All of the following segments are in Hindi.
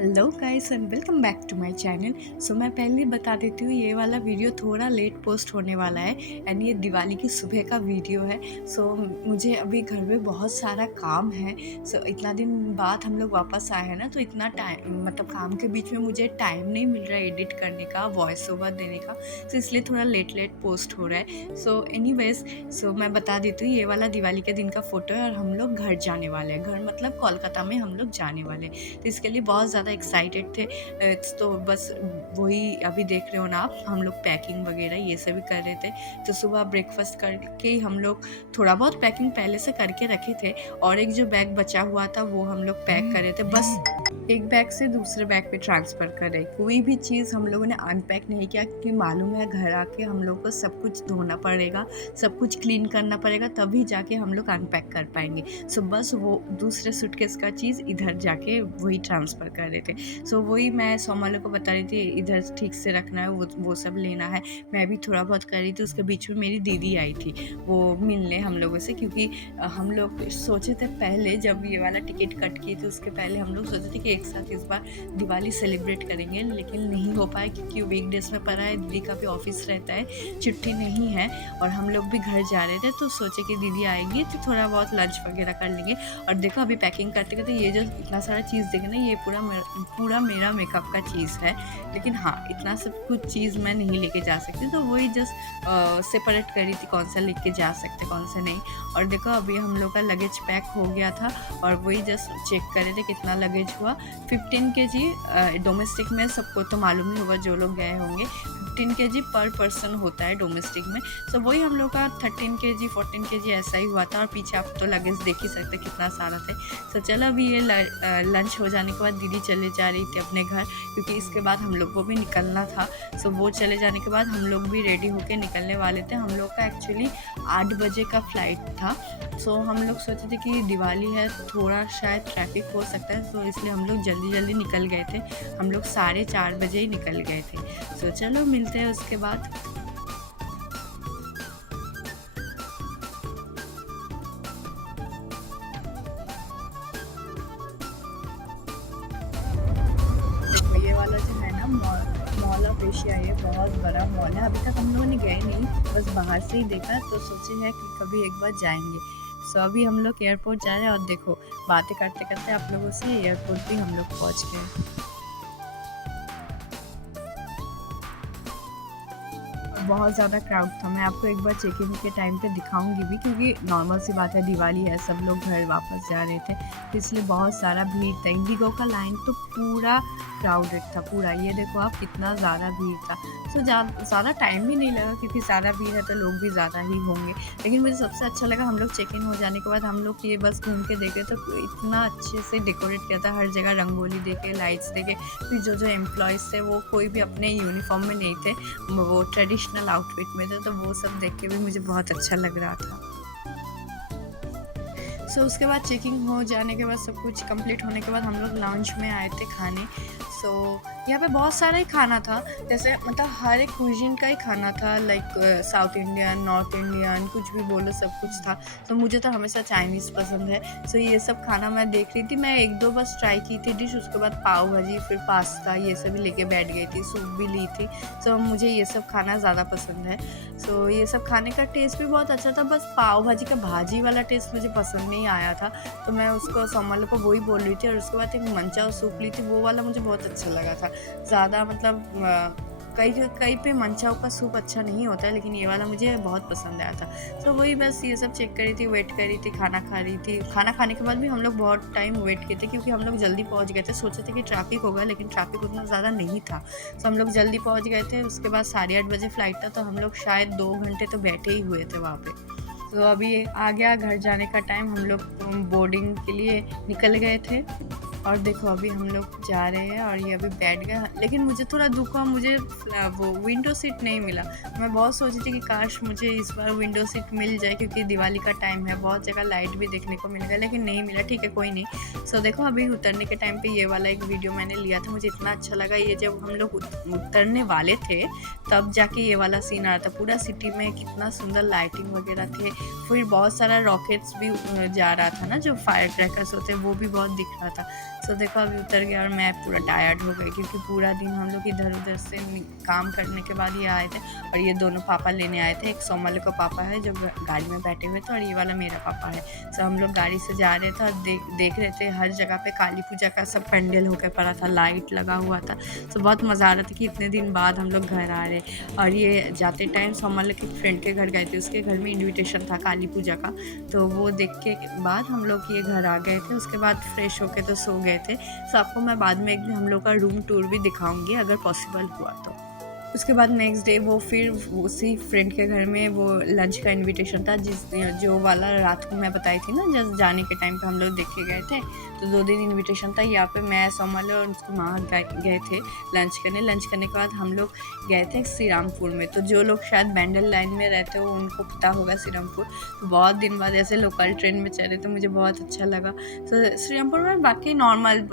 Hello guys and welcome back to my channel. So मैं पहले बता देती हूँ, ये वाला वीडियो थोड़ा लेट पोस्ट होने वाला है एंड ये दिवाली की सुबह का वीडियो है। सो मुझे अभी घर में बहुत सारा काम है। सो इतना दिन बाद हम लोग वापस आए हैं ना, तो इतना टाइम मतलब काम के बीच में मुझे टाइम नहीं मिल रहा है एडिट करने का, वॉइस ओवर देने का। सो इसलिए थोड़ा लेट पोस्ट हो रहा है। सो एनीवेज, सो मैं बता देती हूँ, ये वाला दिवाली के दिन का फ़ोटो है और हम लोग घर जाने वाले हैं। घर मतलब कोलकाता में हम लोग जाने वाले हैं, तो इसके लिए बहुत ज़्यादा एक्साइटेड थे। तो बस वही अभी देख रहे हो ना आप, हम लोग पैकिंग वगैरह ये सब भी कर रहे थे। तो सुबह ब्रेकफास्ट करके ही हम लोग थोड़ा बहुत पैकिंग पहले से करके रखे थे और एक जो बैग बचा हुआ था वो हम लोग पैक कर रहे थे। बस एक बैग से दूसरे बैग पे ट्रांसफ़र कर रहे। कोई भी चीज़ हम लोगों ने अनपैक नहीं किया, क्योंकि मालूम है घर आके हम लोग को सब कुछ धोना पड़ेगा, सब कुछ क्लीन करना पड़ेगा, तभी जाके हम लोग अनपैक कर पाएंगे। सो बस वो दूसरे सूटकेस का चीज़ इधर जाके वही ट्रांसफ़र कर रहे थे। सो वही मैं सोमालो को बता रही थी, इधर ठीक से रखना है, वो सब लेना है। मैं भी थोड़ा बहुत कर रही थी। उसके बीच में मेरी दीदी आई थी वो मिलने हम लोगों से, क्योंकि हम लोग सोचे थे पहले, जब ये वाला टिकट कट किए थे उसके पहले हम लोग सोचे थे कि एक साथ इस बार दिवाली सेलिब्रेट करेंगे, लेकिन नहीं हो पाया क्योंकि वीकडेज़ में पड़ा है, दीदी का भी ऑफिस रहता है, छुट्टी नहीं है और हम लोग भी घर जा रहे थे। तो सोचे कि दीदी आएगी तो थोड़ा बहुत लंच वगैरह कर लेंगे। और देखो अभी पैकिंग करते करते ये जो इतना सारा चीज़ देखे ना, ये पूरा मेरा मेकअप का चीज़ है। लेकिन हाँ, इतना सब कुछ चीज़ मैं नहीं लेके जा सकती, तो वही जस्ट सेपरेट करी थी कौन सा लेके जा सकते कौन सा नहीं। और देखो अभी हम लोग का लगेज पैक हो गया था और वही जस्ट चेक कर रहे थे कितना लगेज हुआ। 15 केजी डोमेस्टिक में, सबको तो मालूम ही होगा जो लोग गए होंगे, 15 केजी पर पर्सन होता है डोमेस्टिक में। सो वही हम लोग का 13 केजी 14 केजी ऐसा ही हुआ था। और पीछे आप तो लगेज देख ही सकते कितना सारा थे। सो चलो अभी ये लंच हो जाने के बाद दीदी चले जा रही थी अपने घर, क्योंकि इसके बाद हम लोग को भी निकलना था। सो वो चले जाने के बाद हम लोग भी रेडी होके निकलने वाले थे। हम लोग का एक्चुअली 8 बजे का फ्लाइट था। सो हम लोग सोचे थे कि दिवाली है, थोड़ा शायद ट्रैफिक हो सकता है, तो इसलिए हम लोग जल्दी जल्दी निकल गए थे। हम लोग 4:30 बजे ही निकल गए थे। सो चलो मिलते हैं उसके बाद। देखो ये वाला जो है ना मॉल ऑफ एशिया, ये बहुत बड़ा मॉल है। अभी तक हम लोगों ने गए नहीं, बस बाहर से ही देखा, तो सोचे है कि कभी एक बार जाएंगे। सो अभी हम लोग एयरपोर्ट जा रहे हैं और देखो बातें करते करते आप लोगों से एयरपोर्ट भी हम लोग पहुंच गए। बहुत ज़्यादा क्राउड था। मैं आपको एक बार चेक इन के टाइम पे दिखाऊंगी भी, क्योंकि नॉर्मल सी बात है, दिवाली है, सब लोग घर वापस जा रहे थे, तो इसलिए बहुत सारा भीड़ था। इंडिगो का लाइन तो पूरा क्राउडेड था पूरा। ये देखो आप कितना ज़्यादा भीड़ था। सो ज़्यादा टाइम भी नहीं लगा, क्योंकि ज़्यादा भीड़ है तो लोग भी ज़्यादा ही होंगे। लेकिन मुझे सबसे अच्छा लगा, हम लोग चेक इन हो जाने के बाद हम लोग ये बस घूम के देखे तो इतना अच्छे से डेकोरेट किया था, हर जगह रंगोली देखे, लाइट्स देखे। फिर जो एम्प्लॉयज़ थे वो कोई भी अपने यूनिफॉर्म में नहीं थे, वो ट्रेडिशनल आउटफिट में थे, तो वो सब देख के भी मुझे बहुत अच्छा लग रहा था। सो उसके बाद चेकिंग हो जाने के बाद, सब कुछ कंप्लीट होने के बाद हम लोग लाउंज में आए थे खाने। सो यहाँ पे बहुत सारा ही खाना था, जैसे मतलब हर एक कुजीन का ही खाना था, like south Indian, north Indian, कुछ भी बोलो सब कुछ था। तो मुझे तो हमेशा चाइनीज़ पसंद है। सो ये सब खाना मैं देख रही थी। मैं 1-2 बस ट्राई की थी डिश, उसके बाद पाव भाजी, फिर पास्ता, ये सब लेके बैठ गई थी, सूप भी ली थी। सो मुझे ये सब खाना ज़्यादा पसंद है। सो ये सब खाने का टेस्ट भी बहुत अच्छा था, बस पाव भाजी का भाजी वाला टेस्ट मुझे पसंद नहीं आया था। तो मैं उसको सोमालो को वही बोल रही थी, और उसके बाद एक मंचाओ सूप ली थी, वो वाला मुझे बहुत अच्छा लगा था। ज़्यादा मतलब कई कई पे मंचाओ का सूप अच्छा नहीं होता है, लेकिन ये वाला मुझे बहुत पसंद आया था। तो वही बस ये सब चेक करी थी, वेट करी थी, खाना खा रही थी। खाना खाने के बाद भी हम लोग बहुत टाइम वेट किए थे, क्योंकि हम लोग जल्दी पहुंच गए थे। सोचे थे कि ट्रैफिक होगा, लेकिन ट्रैफिक उतना ज़्यादा नहीं था। तो हम लोग जल्दी पहुंच गए थे। उसके बाद 8:30 बजे फ्लाइट था, तो हम लोग शायद 2 घंटे तो बैठे ही हुए थे वहाँ पे। तो अभी आ गया घर जाने का टाइम, हम लोग बोर्डिंग के लिए निकल गए थे। और देखो अभी हम लोग जा रहे हैं और ये अभी बैठ गया। लेकिन मुझे थोड़ा दुख हुआ, मुझे वो विंडो सीट नहीं मिला। मैं बहुत सोची थी कि काश मुझे इस बार विंडो सीट मिल जाए, क्योंकि दिवाली का टाइम है, बहुत जगह लाइट भी देखने को मिलेगा, लेकिन नहीं मिला। ठीक है, कोई नहीं। सो देखो अभी उतरने के टाइम पे ये वाला एक वीडियो मैंने लिया था, मुझे इतना अच्छा लगा। ये जब हम लोग उतरने वाले थे तब जाके ये वाला सीन आ रहा था। पूरा सिटी में कितना सुंदर लाइटिंग वगैरह थे। फिर बहुत सारा रॉकेट्स भी जा रहा था ना, जो फायर क्रैकर्स होते हैं, वो भी बहुत दिख रहा था। सो सो देखो अभी उतर गया और मैं पूरा टायर्ड हो गई, क्योंकि पूरा दिन हम लोग इधर उधर से काम करने के बाद ये आए थे। और ये दोनों पापा लेने आए थे, एक सोमल का पापा है जो गाड़ी में बैठे हुए थे, और ये वाला मेरा पापा है। सो हम लोग गाड़ी से जा रहे थे और देख रहे थे हर जगह पे काली पूजा का सब पेंडल होकर पड़ा था, लाइट लगा हुआ था। सो बहुत मज़ा आ रहा था कि इतने दिन बाद हम लोग घर आ रहे। और ये जाते टाइम सोमल के फ्रेंड के घर गए थे, उसके घर में इन्विटेशन था काली पूजा का, तो वो देख के बाद हम लोग ये घर आ गए थे। उसके बाद फ्रेश होके तो सो गए थे। सो आपको मैं बाद में एक दिन हम लोग का रूम टूर भी दिखाऊंगी अगर पॉसिबल हुआ तो। उसके बाद नेक्स्ट डे वो फिर उसी फ्रेंड के घर में वो लंच का इनविटेशन था, जो वाला रात को मैं बताई थी ना, जस्ट जाने के टाइम पे हम लोग देख के गए थे। तो 2 दिन इनविटेशन था। यहाँ पे मैं सोमल और उसकी माँ गए थे लंच करने के बाद हम लोग गए थे श्रीरामपुर में। तो जो लोग शायद बैंडल लाइन में रहते हो उनको पता होगा श्रीरामपुर। तो बहुत दिन बाद ऐसे लोकल ट्रेन में चले तो मुझे बहुत अच्छा लगा। तो श्रीरामपुर में बाकी नॉर्मल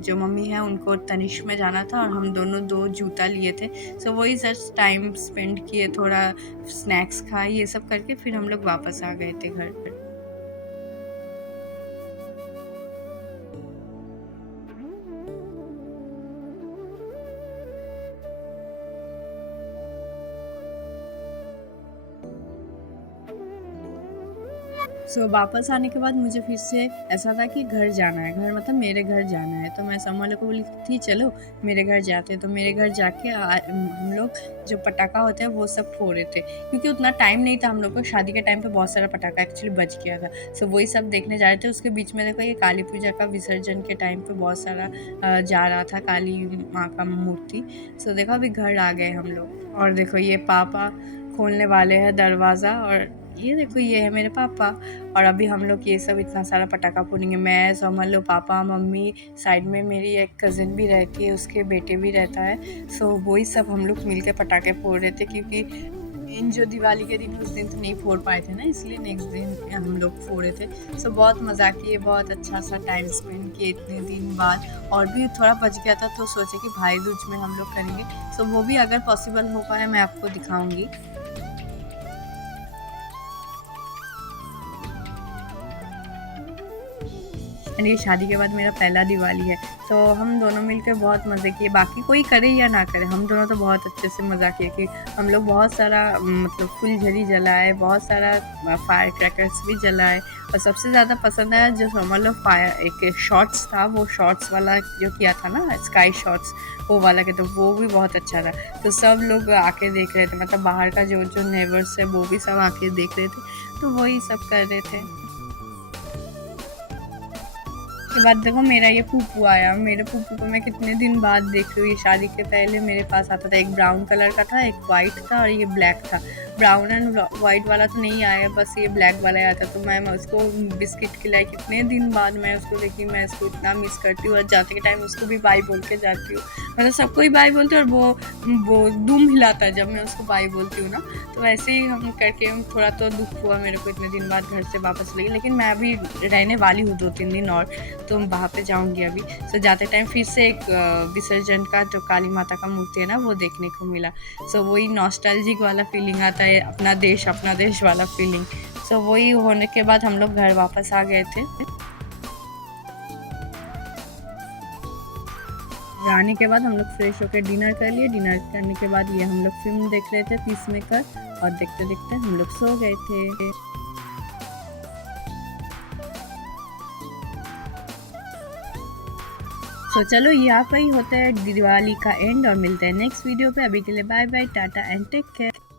जो मम्मी है उनको तनिष्क में जाना था, और हम दोनों 2 जूता लिए थे। सो वही सच टाइम स्पेंड किए, थोड़ा स्नैक्स खाए, ये सब करके फिर हम लोग वापस आ गए थे घर पर। वापस आने के बाद मुझे फिर से ऐसा था कि घर जाना है, घर मतलब मेरे घर जाना है। तो मैं सोमल को बोली थी चलो मेरे घर जाते हैं। तो मेरे घर जाके हम लोग जो पटाखा होते हैं वो सब फोड़े थे, क्योंकि उतना टाइम नहीं था हम लोग को। शादी के टाइम पे बहुत सारा पटाखा एक्चुअली बच गया था। वही सब देखने जा रहे थे। उसके बीच में देखो ये काली पूजा का विसर्जन के टाइम पे बहुत सारा जा रहा था काली माँ का मूर्ति। देखो अभी घर आ गए हम लोग, और देखो ये पापा खोलने वाले हैं दरवाज़ा, और ये देखो ये है मेरे पापा। और अभी हम लोग ये सब इतना सारा पटाखा फोड़ेंगे, मैं सोमल, पापा, मम्मी, साइड में मेरी एक कज़न भी रहती है, उसके बेटे भी रहता है। वही सब हम लोग मिलकर पटाखे फोड़ रहे थे, क्योंकि इन जो दिवाली के दिन उस दिन तो नहीं फोड़ पाए थे ना, इसलिए नेक्स्ट दिन हम लोग फोड़े थे। बहुत मज़ा किए, बहुत अच्छा सा टाइम स्पेंड किए इतने दिन बाद। और भी थोड़ा बच गया था तो सोचे कि भाई दूज में हम लोग करेंगे। वो भी अगर पॉसिबल हो पाए मैं आपको दिखाऊंगी। एंड ये शादी के बाद मेरा पहला दिवाली है। हम दोनों मिलकर बहुत मज़े किए, बाकी कोई करे या ना करे, हम दोनों तो बहुत अच्छे से मज़ा किए कि हम लोग बहुत सारा मतलब फुलझड़ी जलाए, बहुत सारा फायर क्रैकर्स भी जलाए। और सबसे ज़्यादा पसंद आया जो सोमल फायर एक शॉट्स था, वो शॉट्स वाला जो किया था ना, स्काई शॉट्स, वो वाला के, तो वो भी बहुत अच्छा था। तो सब लोग आके देख रहे थे, मतलब बाहर का जो नेबर्स है वो भी सब आके देख रहे थे, तो वही सब कर रहे थे। उसके बाद देखो मेरा ये पुप्पू आया। मेरे पुप्पू को मैं कितने दिन बाद देख रही हूँ। ये शादी के पहले मेरे पास आता था, एक ब्राउन कलर का था, एक वाइट था और ये ब्लैक था। ब्राउन एंड वाइट वाला तो नहीं आया, बस ये ब्लैक वाला आया था। तो मैं उसको बिस्किट खिलाई, कितने दिन बाद मैं उसको देखी, मैं उसको इतना मिस करती हूँ। और जाते के टाइम उसको भी बाय बोल के जाती हूँ, मतलब सबको ही बाय बोलती हूँ, और वो दुम हिलाता है जब मैं उसको बाय बोलती हूँ ना। तो वैसे ही हम करके थोड़ा तो दुख हुआ मेरे को, इतने दिन बाद घर से वापस लगी। लेकिन मैं अभी रहने वाली हूँ 2-3 दिन और, तो वहाँ पे जाऊँगी अभी। जाते टाइम फिर से एक विसर्जन का जो काली माता का मूर्ति है ना, वो देखने को मिला। वही नॉस्टैल्जिक वाला फीलिंग आता है, अपना देश वाला फीलिंग। वही होने के बाद हम लोग घर वापस आ गए थे। आने के बाद हम लोग फ्रेश होकर डिनर कर लिए। डिनर करने के बाद ये हम लोग फिल्म देख रहे थे पीसमेकर, और देखते देखते हम लोग सो गए थे। चलो यहाँ पर ही होता है दिवाली का एंड, और मिलते हैं नेक्स्ट वीडियो पे। अभी के लिए bye bye, tata and take care.